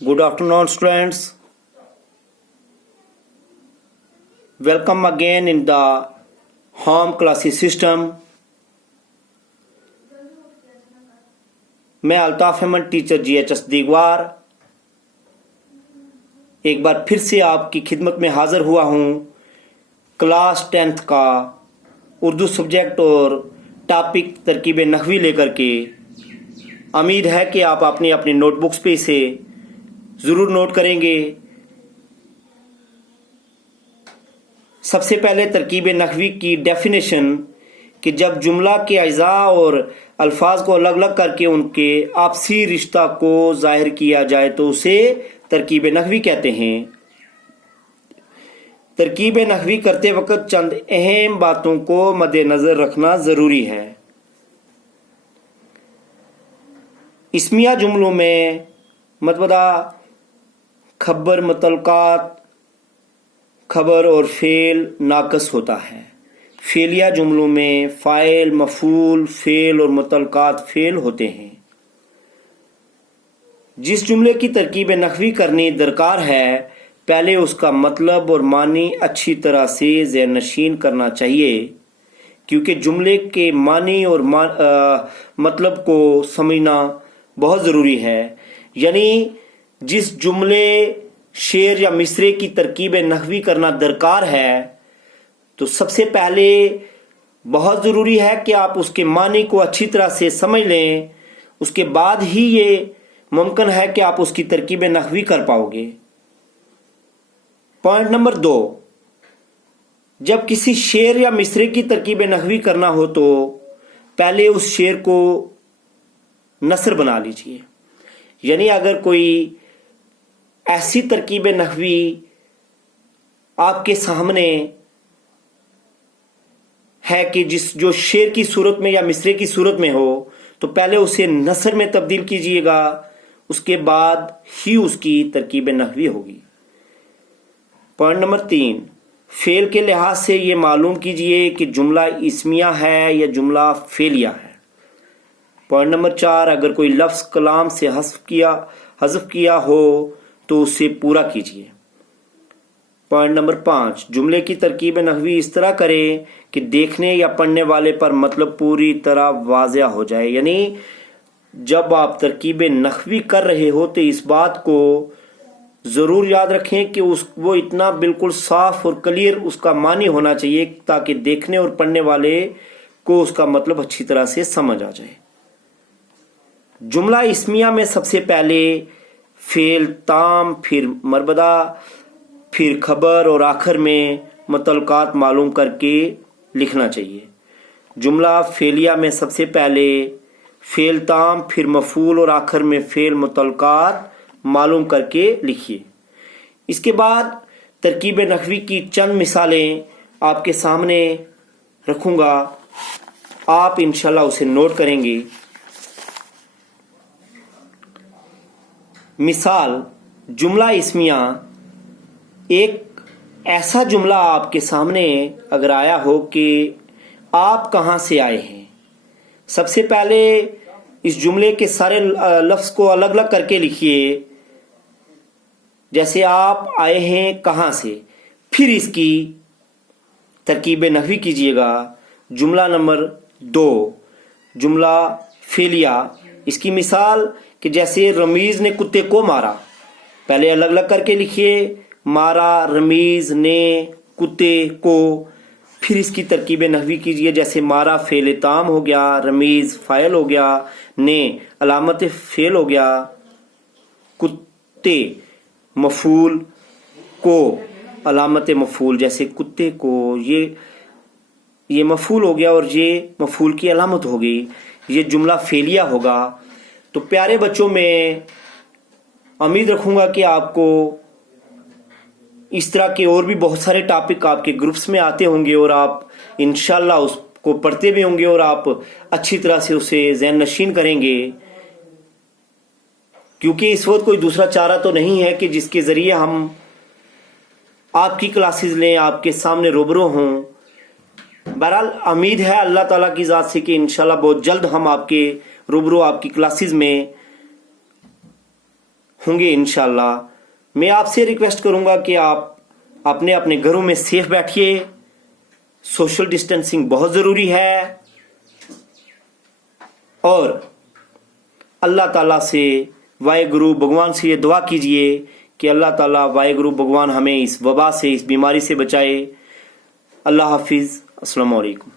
Good afternoon, students. Welcome again in the home classes system. मैं Altaf Ahmad teacher GHS दीगवार एक बार फिर से आपकी खिदमत में हाज़िर हुआ हूँ क्लास 10th का उर्दू सब्जेक्ट और टॉपिक तरकीब नहवी लेकर के। उम्मीद है कि आप अपनी अपनी नोटबुक्स पे इसे ज़रूर नोट करेंगे। सबसे पहले तरकीब नहवी की डेफिनेशन कि जब जुमला के अज़ा और अल्फाज को अलग अलग करके उनके आपसी रिश्ता को ज़ाहिर किया जाए तो उसे तरकीब नहवी कहते हैं। तरकीब नहवी करते वक्त चंद अहम बातों को मद्देनज़र रखना ज़रूरी है। इस्मिया जुमलों में मतबदा खबर मतलकात खबर और फ़ेल नाकस होता है। फ़ेलिया जुमलों में फ़ाइल मफ़ूल फ़ेल और मतलकात फ़ेल होते हैं। जिस जुमले की तरकीब नहवी करनी दरकार है पहले उसका मतलब और मानी अच्छी तरह से ज़हन नशीन करना चाहिए, क्योंकि जुमले के मानी और मतलब को समझना बहुत ज़रूरी है। यानी जिस जुमले शेर या मिसरे की तरकीब नहवी करना दरकार है तो सबसे पहले बहुत ज़रूरी है कि आप उसके मानी को अच्छी तरह से समझ लें। उसके बाद ही ये मुमकिन है कि आप उसकी तरकीब नहवी कर पाओगे। पॉइंट नंबर 2, जब किसी शेर या मिसरे की तरकीब नहवी करना हो तो पहले उस शेर को नसर बना लीजिए। यानी अगर कोई ऐसी तरकीब नहवी आपके सामने है कि जो शेर की सूरत में या मिसरे की सूरत में हो तो पहले उसे नसर में तब्दील कीजिएगा, उसके बाद ही उसकी तरकीब नहवी होगी। पॉइंट नंबर 3, फेल के लिहाज से ये मालूम कीजिए कि जुमला इस्मिया है या जुमला फेलिया है। पॉइंट नंबर 4, अगर कोई लफ्ज़ कलाम से हज़फ किया हो तो उसे पूरा कीजिए। पॉइंट नंबर 5, जुमले की तरकीब नहवी इस तरह करें कि देखने या पढ़ने वाले पर मतलब पूरी तरह वाज़ेह हो जाए। यानी जब आप तरकीब नहवी कर रहे हो तो इस बात को ज़रूर याद रखें कि वो इतना बिल्कुल साफ और क्लियर उसका मानी होना चाहिए ताकि देखने और पढ़ने वाले को उसका मतलब अच्छी तरह से समझ आ जाए। जुमला इस्मिया में सबसे पहले फ़ेल ताम, फिर मरबदा, फिर खबर और आखिर में मतलकात मालूम करके लिखना चाहिए। जुमला फेलिया में सबसे पहले फ़ेल ताम, फिर मफ़ूल और आखिर में फ़ेल मतलकात मालूम करके लिखिए। इसके बाद तरकीब नहवी की चंद मिसालें आपके सामने रखूँगा, आप इंशाल्लाह उसे नोट करेंगे। मिसाल, जुमला इस्मिया, एक ऐसा जुमला आपके सामने अगर आया हो कि आप कहाँ से आए हैं। सबसे पहले इस जुमले के सारे लफ्ज़ को अलग अलग करके लिखिए। जैसे आप आए हैं कहाँ से, फिर इसकी तरकीब नहवी कीजिएगा। जुमला नंबर 2, जुमला फेलिया, इसकी मिसाल कि जैसे रमीज़ ने कुत्ते को मारा, पहले अलग अलग करके लिखिए, मारा रमीज़ ने कुत्ते को, फिर इसकी तरकीब नहवी कीजिए। जैसे मारा फ़ेल ताम हो गया, रमीज़ फ़ाइल हो गया, ने अलामत फ़ेल हो गया, कुत्ते मफ़ूल को अलामत मफ़ूल, जैसे कुत्ते को ये मफ़ूल हो गया और ये मफ़ूल की अलामत हो गई, ये जुमला फेलिया होगा। तो प्यारे बच्चों, मैं उम्मीद रखूँगा कि आपको इस तरह के और भी बहुत सारे टॉपिक आपके ग्रुप्स में आते होंगे और आप इंशाल्लाह उसको पढ़ते भी होंगे और आप अच्छी तरह से उसे ज़हन नशीन करेंगे, क्योंकि इस वक्त कोई दूसरा चारा तो नहीं है कि जिसके ज़रिए हम आपकी क्लासेस लें, आपके सामने रूबरू हों। बहरहाल उम्मीद है अल्लाह ताला की ज़ात से कि इंशाल्लाह बहुत जल्द हम आपके रूबरू आपकी क्लासेस में ہوں گے انشاءاللہ. میں آپ سے ریکویسٹ کروں گا کہ آپ اپنے اپنے گھروں میں سیف بیٹھیے. سوشل ڈسٹینسنگ بہت ضروری ہے اور اللہ تعالیٰ سے واحے گرو بھگوان سے یہ دعا کیجئے کہ اللہ تعالیٰ واحے گرو بھگوان ہمیں اس وبا سے اس بیماری سے بچائے. اللہ حافظ. السلام علیکم.